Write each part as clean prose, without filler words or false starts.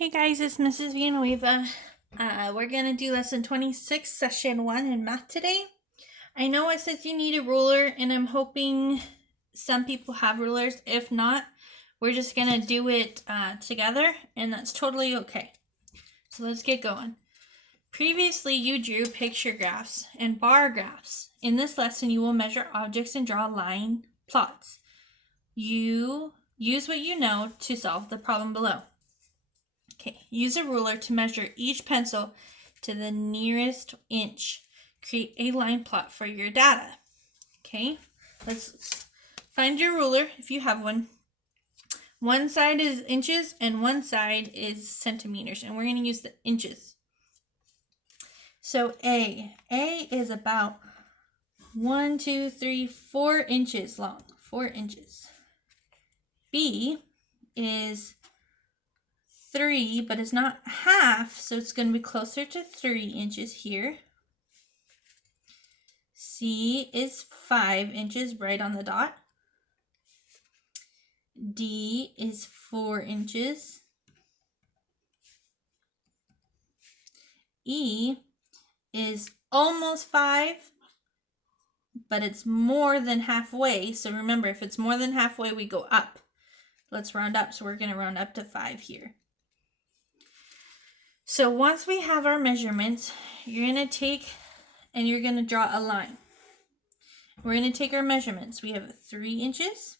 Hey guys, it's Mrs. Villanueva. We're gonna do lesson 26, session 1 in math today. I know it says you need a ruler, and I'm hoping some people have rulers. If not, we're just gonna do it together, and that's totally okay. So let's get going. Previously, you drew picture graphs and bar graphs. In this lesson, you will measure objects and draw line plots. You use what you know to solve the problem below. Okay, use a ruler to measure each pencil to the nearest inch. Create a line plot for your data. Okay, let's find your ruler if you have one. One side is inches and one side is centimeters, and we're going to use the inches. So A is about 1, 2, 3, 4 inches long, 4 inches. B is 3, but it's not half, so it's going to be closer to 3 inches here. C is 5 inches right on the dot. D is 4 inches. E is almost 5, but it's more than halfway. So remember, if it's more than halfway, we go up. Let's round up, so we're going to round up to 5 here. So once we have our measurements, you're going to take and you're going to draw a line. We're going to take our measurements. We have 3 inches.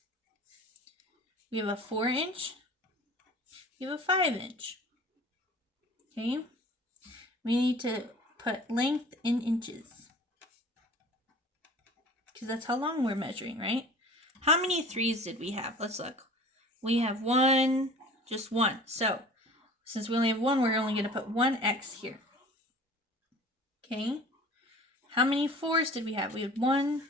We have a 4 inch. We have a 5 inch. Okay. We need to put length in inches, because that's how long we're measuring, right? How many 3s did we have? Let's look. We have one, just one. So since we only have one, we're only going to put one X here. Okay. How many 4s did we have? We have 1,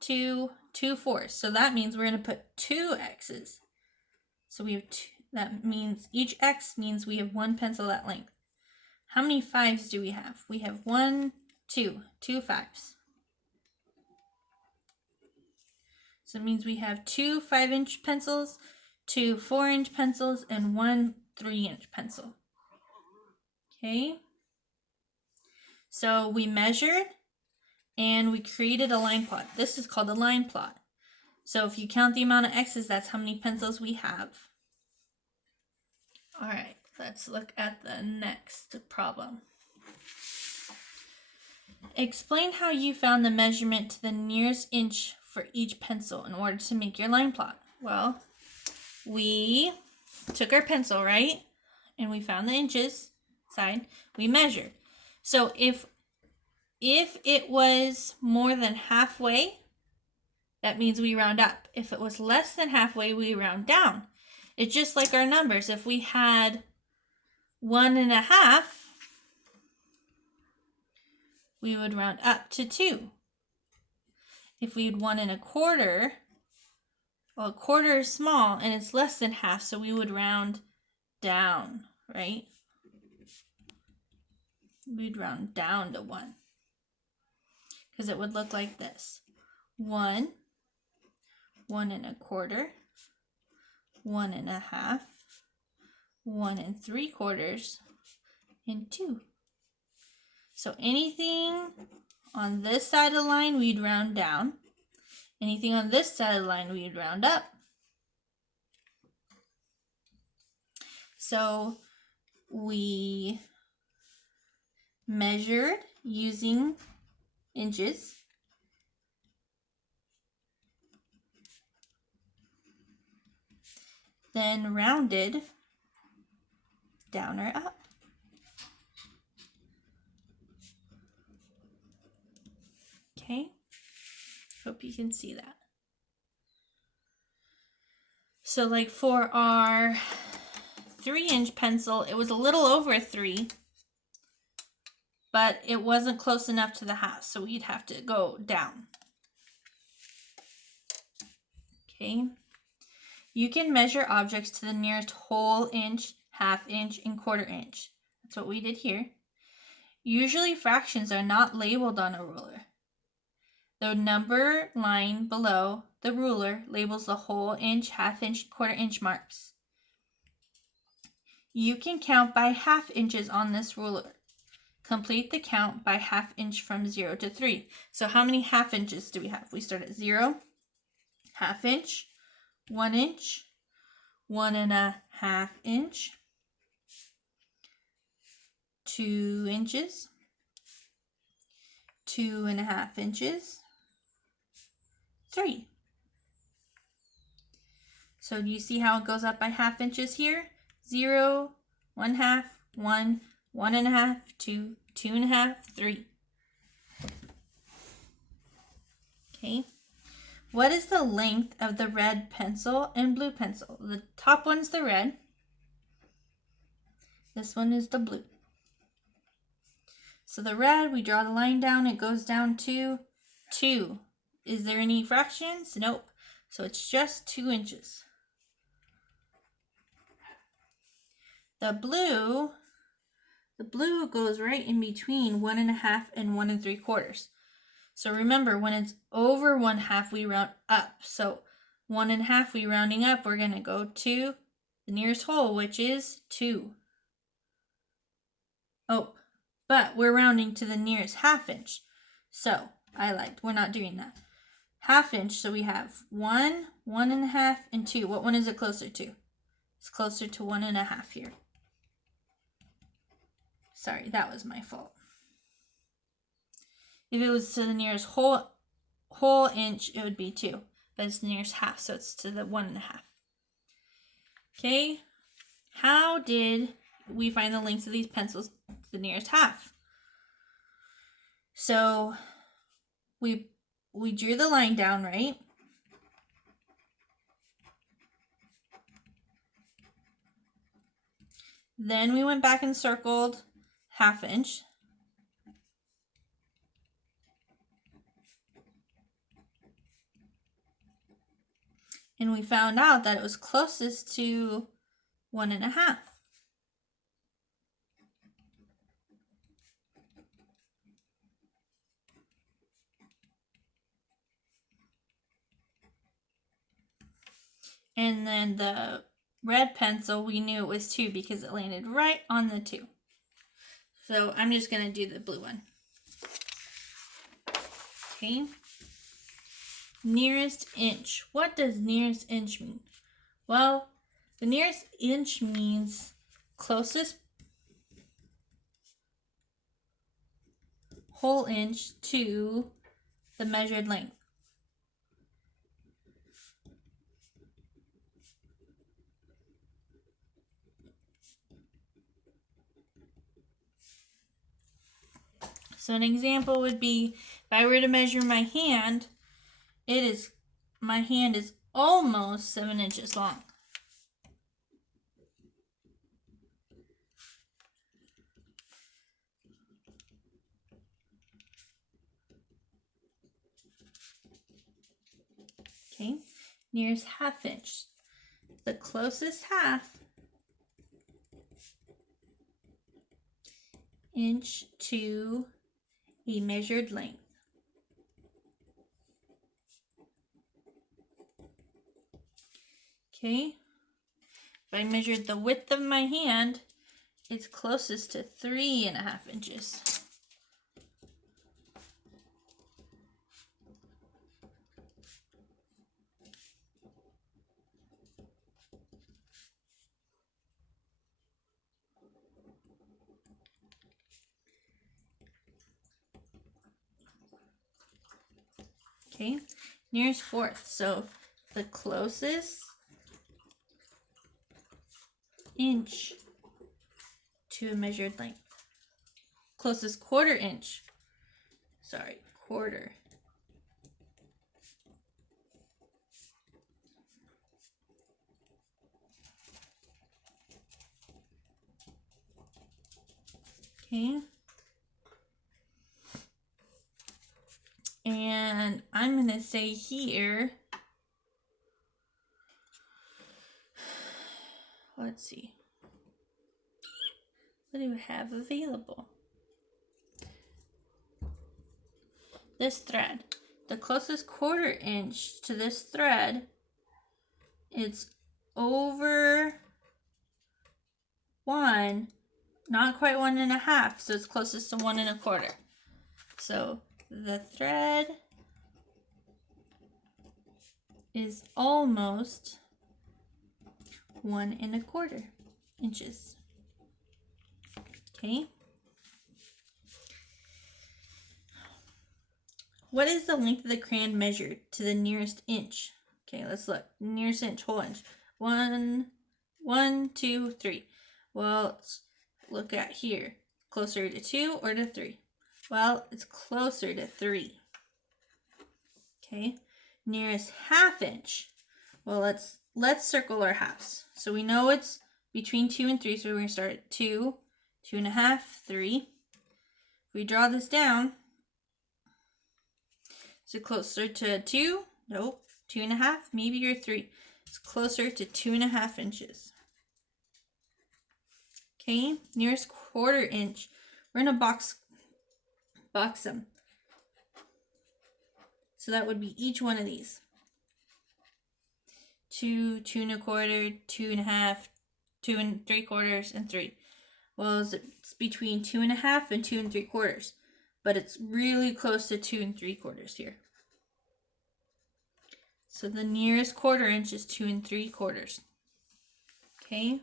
2, 2 4s. So that means we're going to put 2 X's. So we have 2. That means each X means we have one pencil that length. How many 5s do we have? We have 1, 2 5s. So it means we have 2 5-inch pencils, 2 4-inch pencils, and 1 3-inch pencil. Okay. So we measured and we created a line plot. This is called a line plot. So if you count the amount of X's, that's how many pencils we have. All right, let's look at the next problem. Explain how you found the measurement to the nearest inch for each pencil in order to make your line plot. Well, we took our pencil, right? And we found the inches side. We measured. So if it was more than halfway, that means we round up. If it was less than halfway, we round down. It's just like our numbers. If we had 1.5, we would round up to 2. If we had 1.25, well, a quarter is small and it's less than half, so we would round down, right? We'd round down to 1, because it would look like this: 1, 1.25, 1.5, 1.75, and 2. So anything on this side of the line, we'd round down. Anything on this side of the line, we'd round up. So we measured using inches. Then rounded down or up. Okay, hope you can see that. So like for our 3-inch pencil, it was a little over 3, but it wasn't close enough to the half, so we'd have to go down. Okay. You can measure objects to the nearest whole inch, half inch, and quarter inch. That's what we did here. Usually fractions are not labeled on a ruler. The number line below the ruler labels the whole inch, half inch, quarter inch marks. You can count by half inches on this ruler. Complete the count by half inch from 0 to 3. So how many half inches do we have? We start at 0, half inch, 1 inch, 1.5 inch, 2 inches, 2.5 inches, 3. So do you see how it goes up by half inches here? 0, 1/2, 1, 1.5, 2, 2.5, 3. Okay. What is the length of the red pencil and blue pencil? The top one's the red. This one is the blue. So the red, we draw the line down, it goes down to 2. Is there any fractions? Nope. So it's just 2 inches. The blue goes right in between 1.5 and 1 3/4. So remember, when it's over 1/2, we round up. So 1.5, we rounding up, we're going to go to the nearest whole, which is 2. Oh, but we're rounding to the nearest half inch. So we're not doing that. Half inch, so we have 1, 1.5, and 2. What one is it closer to? It's closer to 1.5 here. Sorry, that was my fault. If it was to the nearest whole inch, it would be 2. But it's the nearest half, so it's to the 1.5. Okay, how did we find the lengths of these pencils to the nearest half? So we drew the line down, right? Then we went back and circled half inch. And we found out that it was closest to 1.5. And then the red pencil, we knew it was 2 because it landed right on the 2. So I'm just going to do the blue one. Okay. Nearest inch. What does nearest inch mean? Well, the nearest inch means closest whole inch to the measured length. So an example would be, if I were to measure my hand, my hand is almost 7 inches long. Okay, nearest half inch. The closest half inch to a measured length. Okay, if I measured the width of my hand, it's closest to 3.5 inches. Okay, nearest fourth. So the closest inch to a measured length. Closest quarter inch. Sorry, quarter. Okay. And I'm going to say here, let's see, what do we have available? This thread, the closest quarter inch to this thread, it's over 1, not quite 1.5, so it's closest to 1.25. So the thread is almost 1.25 inches. Okay. What is the length of the crayon measured to the nearest inch? Okay, let's look. Nearest inch, whole inch. 1, 2, 3. Well, let's look at here. Closer to 2 or to 3? Well, it's closer to 3. Okay. Nearest half inch. Well, let's circle our halves. So we know it's between 2 and 3, so we're going to start at 2, 2.5, 3. If we draw this down, is it closer to 2? Nope. 2.5, maybe, or 3. It's closer to 2.5 inches. Okay, nearest quarter inch. We're gonna box them. So that would be each one of these. 2, 2.25, 2.5, 2 3/4, and 3. Well, it's between 2.5 and 2 3/4, but it's really close to 2 3/4 here. So the nearest quarter inch is 2 3/4. Okay.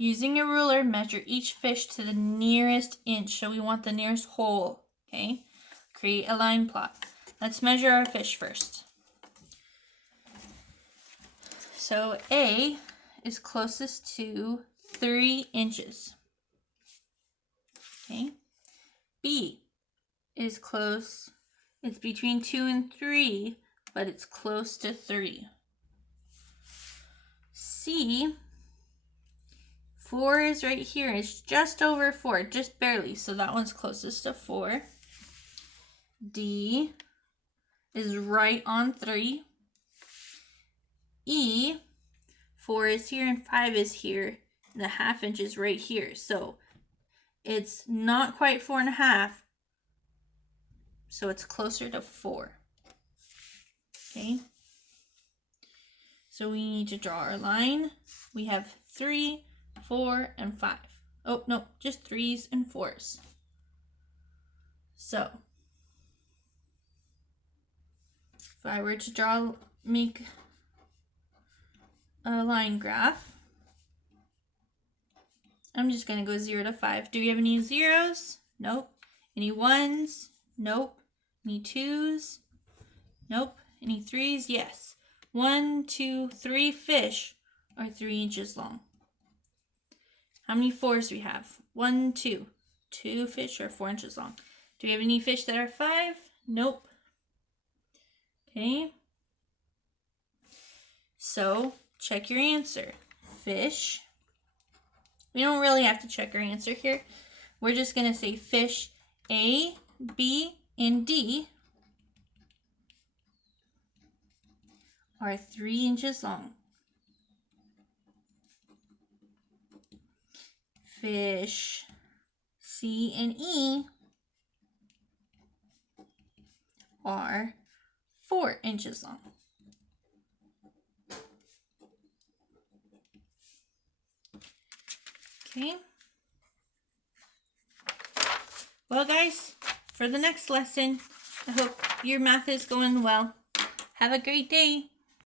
Using a ruler, measure each fish to the nearest inch. So we want the nearest hole. Okay. Create a line plot. Let's measure our fish first. So A is closest to 3 inches. Okay. B is close. It's between 2 and 3, but it's close to 3. C, 4 is right here. It's just over 4, just barely. So that one's closest to 4. D is right on 3. E, 4 is here and 5 is here. And the half inch is right here. So it's not quite 4.5. So it's closer to 4. Okay. So we need to draw our line. We have 3, 4, and 5. Oh, no, just 3s and 4s. So if I were to make a line graph, I'm just going to go 0 to 5. Do we have any zeros? Nope. Any 1s? Nope. Any 2s? Nope. Any 3s? Yes. 1, 2, 3 fish are 3 inches long. How many 4s do we have? 1, 2. 2 fish are 4 inches long. Do we have any fish that are 5? Nope. Okay. So check your answer. Fish. We don't really have to check our answer here. We're just going to say fish A, B, and D are 3 inches long. Fish C and E are 4 inches long. Okay. Well, guys, for the next lesson, I hope your math is going well. Have a great day.